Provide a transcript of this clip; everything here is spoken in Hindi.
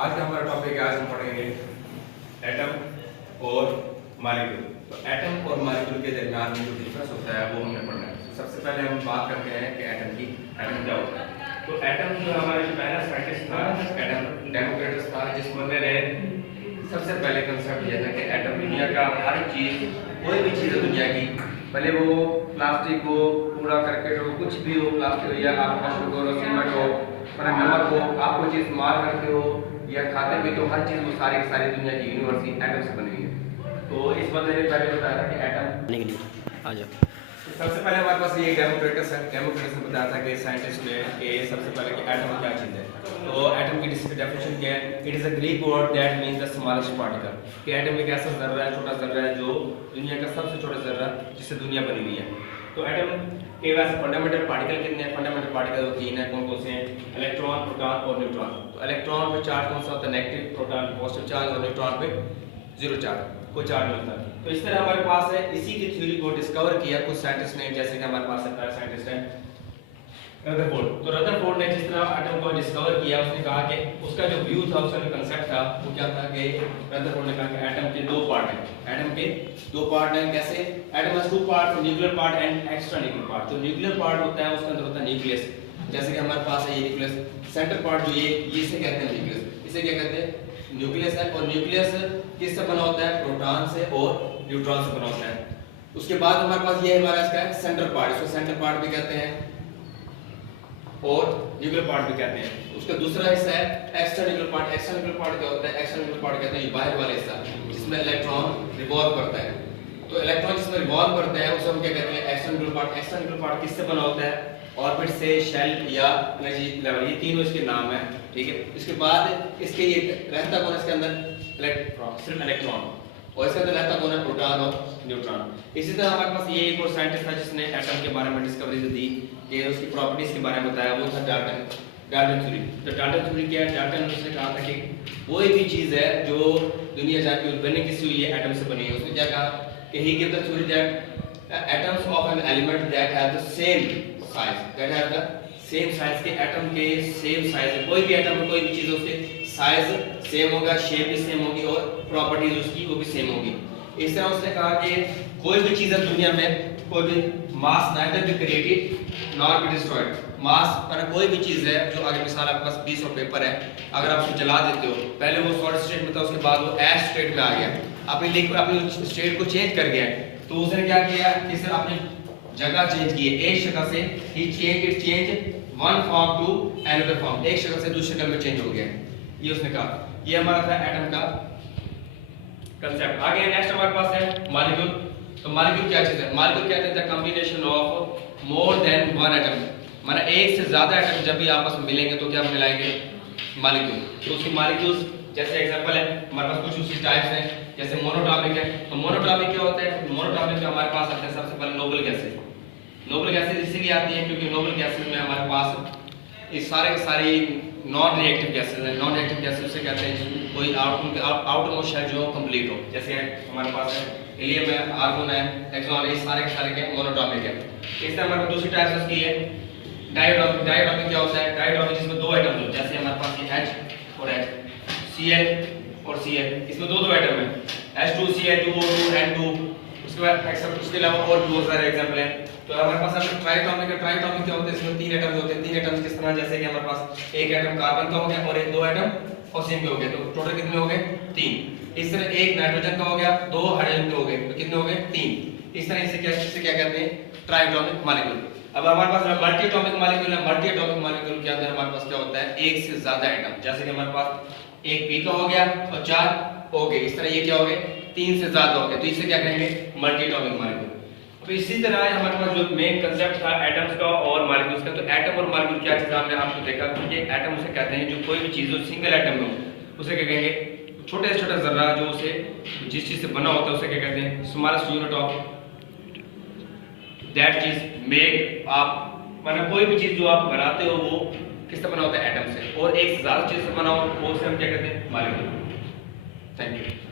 आज का हमारा टॉपिक है, आज हम पढ़ेंगे एटम और मॉलिक्यूल। तो एटम और मॉलिक्यूल के दरमियान में जो डिफरेंस होता है वो हमने पढ़ना है। सबसे पहले हम बात करते हैं कि एटम क्या होता है। तो एटम जो हमारा जो पहला साइंटिस्ट था एटम डेमोक्रिटस था, जिस बंदे ने सबसे पहले कंसेप्ट दिया था कि एटम दुनिया का हर चीज, कोई भी चीज़ है दुनिया की, भले वो प्लास्टिक हो, कूड़ा करकट हो, कुछ भी हो, प्लास्टिक हो या आपका शुगर हो, सीमेंट हो, नमक हो, आप कोई चीज़ इस्तेमाल करते हो या खाते भी, तो हर चीज़ वो सारी दुनिया की यूनिवर्स की एटम से बनी हुई है। तो इस बंदे ने पहले बताया था कि एटम के लिए आ जाओ। सबसे पहले हमारे पास ये डेमोक्रिटस है। डेमोक्रिटस ने बताया था कि साइंटिस्ट ने कि सबसे पहले कि एटम क्या चीज़ है। तो एटम की डेफिनेशन क्या है? It is a Greek word that means the smallest particle. कि एटम एक ऐसा जर्रा है, छोटा जर्रा है, जो दुनिया का सबसे छोटा जर्रा जिससे दुनिया बनी हुई है। तो एटम के वैसे फंडामेंटल पार्टिकल कितने हैं? फंडामेंटल पार्टिकल तीन है। कौन कौन से हैं? इलेक्ट्रॉन, प्रोटॉन और न्यूट्रॉन। तो इलेक्ट्रॉन पे चार्ज कौन सा होता है? नेगेटिव, प्रोटॉन पे पॉजिटिव चार्ज और न्यूट्रॉन पे जीरो चार्ज, कोई चार्ज नहीं होता। तो इस तरह हमारे पास है, इसी की थ्योरी को डिस्कवर किया कुछ साइंटिस्ट ने, जैसे कि हमारे पास पहला साइंटिस्ट है रदरफोर्ड। तो रदरफोर्ड ने जिस तरह एटम को डिस्कवर किया, उसने कहा कि उसका जो व्यू था, उसका जो कंसेप्ट था वो क्या था कि रदरफोर्ड ने कहा कि एटम के दो पार्ट हैं। एटम के दो पार्ट हैं। कैसे? Atom has two part, nuclear part and extra nuclear part. तो न्यूक्लियर पार्ट होता है, उसके अंदर होता है न्यूक्लियस, जैसे कि हमारे पास है ये न्यूक्लियस। सेंटर पार्ट जो ये इसे कहते हैं न्यूक्लियस। इसे क्या कहते हैं? न्यूक्लियस है। और न्यूक्लियस किससे बना होता है? प्रोटॉन से और न्यूट्रॉन से बना होता है। उसके बाद हमारे पास ये हमारा इसका सेंट्रल पार्ट, इसको सेंट्रल पार्ट भी कहते हैं और न्यूक्लियर पार्ट भी कहते हैं। उसका दूसरा हिस्सा है extra nuclear part. Extra nuclear part क्या होता है? एक्स्ट्रा न्यूक्लियर पार्ट कहते हैं ये बाहर वाला हिस्सा, जिसमें इलेक्ट्रॉन रिवॉल्व करता है। तो इलेक्ट्रॉन जिसमें रिवॉल्व करता है उसे हम क्या कहते हैं? Extra nuclear part. Extra nuclear part किससे बना होता है? ऑर्बिट से, शेल या एनर्जी लेवल, ये तीनों इसके नाम है। ठीक है। इसके बाद इसके ये रहता कौन है इसके अंदर? इलेक्ट्रॉन, सिर्फ इलेक्ट्रॉन। और इसके अंदर रहता कौन है? प्रोटॉन और न्यूट्रॉन। इसी तरह हमारे पास ये एक और साइंटिस्ट था जिसने एटम के बारे में डिस्कवरी दी, कि उसकी प्रॉपर्टीज के बारे में बताया, वो था डाल्टन थ्योरी। तो डाल्टन थ्योरी क्या है? डाल्टन ने उसने कहा था कि कोई भी चीज़ है जो दुनिया जाके बनने किसी हुई है, एटम से बनी है। उसने क्या कहा कि he give the theory that atoms of an element that have the same size, that have the same size, के एटम के सेम साइज है। कोई भी एटम, कोई भी चीज़, उसके साइज सेम होगा, शेप भी सेम होगी और प्रॉपर्टीज उसकी वो भी सेम होगी। इस तरह उसने कहा कि कोई भी चीज़ है दुनिया में, कोई भी mass neither be created nor be destroyed. Mass पर कोई भी चीज़ है जो, अगर मिसाल आपके पास पीस ऑफ पेपर है, अगर आप उसे जला देते हो, पहले वो सॉलिड स्टेट में था, उसके बाद वो एश स्टेट में आ गया, अपनी स्टेट को चेंज कर गया, तो उसने क्या किया कि सिर्फ अपनी जगह चेंज की है। एक शक्ल से ही change one form to another form, एक शक्ल से दूसरी शक्ल में चेंज हो गया, ये उसने कहा। ये हमारा था एटम का कंसेप्ट। आगे नेक्स्ट हमारे पास है मॉलिक्यूल। तो मॉलिक्यूल क्या चीज है? मॉलिक्यूल कहते हैं the combination of more than one atom, माना एक से ज्यादा एटम जब भी आपस में मिलेंगे तो क्या मिलाएंगे? मॉलिक्यूल। तो उसकी मॉलिक्यूल्स, जैसे एग्जांपल है हमारे पास कुछ उसी टाइप्स हैं, जैसे मोनोटॉमिक है। तो मोनोटॉमिक क्या होता है? मोनोटॉमिक में हमारे पास आते हैं सबसे पहले नोबल गैसेस। नोबल गैसेस इसलिए आती हैं क्योंकि नोबल गैसेस में हमारे पास ये सारे के सारी नॉन रिएक्टिव गैसेस हैं। नॉन रिएक्टिव गैसेस से कहते हैं कोई आउटर मोस्ट शेल जो कंप्लीट हो, जैसे हमारे पास है हीलियम है, आर्गन है, एक्सॉन, ये सारे के सारे मोनोटॉमिक है। इस तरह हमारे पास दूसरी टाइप की है डायटॉमिक। डायटॉमिक क्या होता है? डायटॉमिक जिसमें दो एटम हो, जैसे हमारे पास ये H और H, Cl और Cl, इसमें दो एटम है, H2Cl2O2 N2। उसके बाद एक्सेप्ट उसके अलावा और भी बहुत सारे एग्जांपल हैं। तो हमारे पास ट्राइटॉमिक है। ट्राइटॉमिक क्या होता है? इसमें तीन एटम होते हैं। तीन एटम किस तरह? जैसे कि हमारे पास एक एटम कार्बन का हो गया और एक दो एटम ऑक्सीजन के हो गए, तो टोटल कितने हो गए? तीन। इस तरह एक नाइट्रोजन का हो गया, दो हाइड्रोजन के हो गए, तो कितने हो गए? तीन। इस तरह इसे क्या कहते हैं? Triatomic molecule. अब हमारे पास मल्टी एटॉमिक मॉलिक्यूल है। मल्टी एटॉमिक मॉलिक्यूल के अंदर हमारे पास क्या होता है? एक से ज्यादा एटम, जैसे कि हमारे पास एक पी का हो गया और चार हो गए, इस तरह ये क्या हो गए? तीन से ज्यादा हो गए, तो इसे क्या कहेंगे? Multi atomic molecule. तो इसी तरह हमारे पास जो मेन कंसेप्ट था एटम्स का और मॉलिक्यूल्स का। तो एटम और मॉलिक्यूल क्या चीज हमने आपको देखा कि ये एटम उसे कहते हैं जो कोई भी चीज हो सिंगल एटम में हो, उसे क्या कहेंगे? छोटे से छोटा जर्रा जो उसे जिस चीज से बना होता है उसे क्या कहते हैं? स्मॉलेस्ट यूनिट ऑफ दैट चीज मेड आप, माना कोई भी चीज जो आप बनाते हो वो किससे बना होता है? एटम से। और एक से ज्यादा चीज से बना हो वो उसे हम क्या कहते हैं? मॉलिक्यूल। Thank you.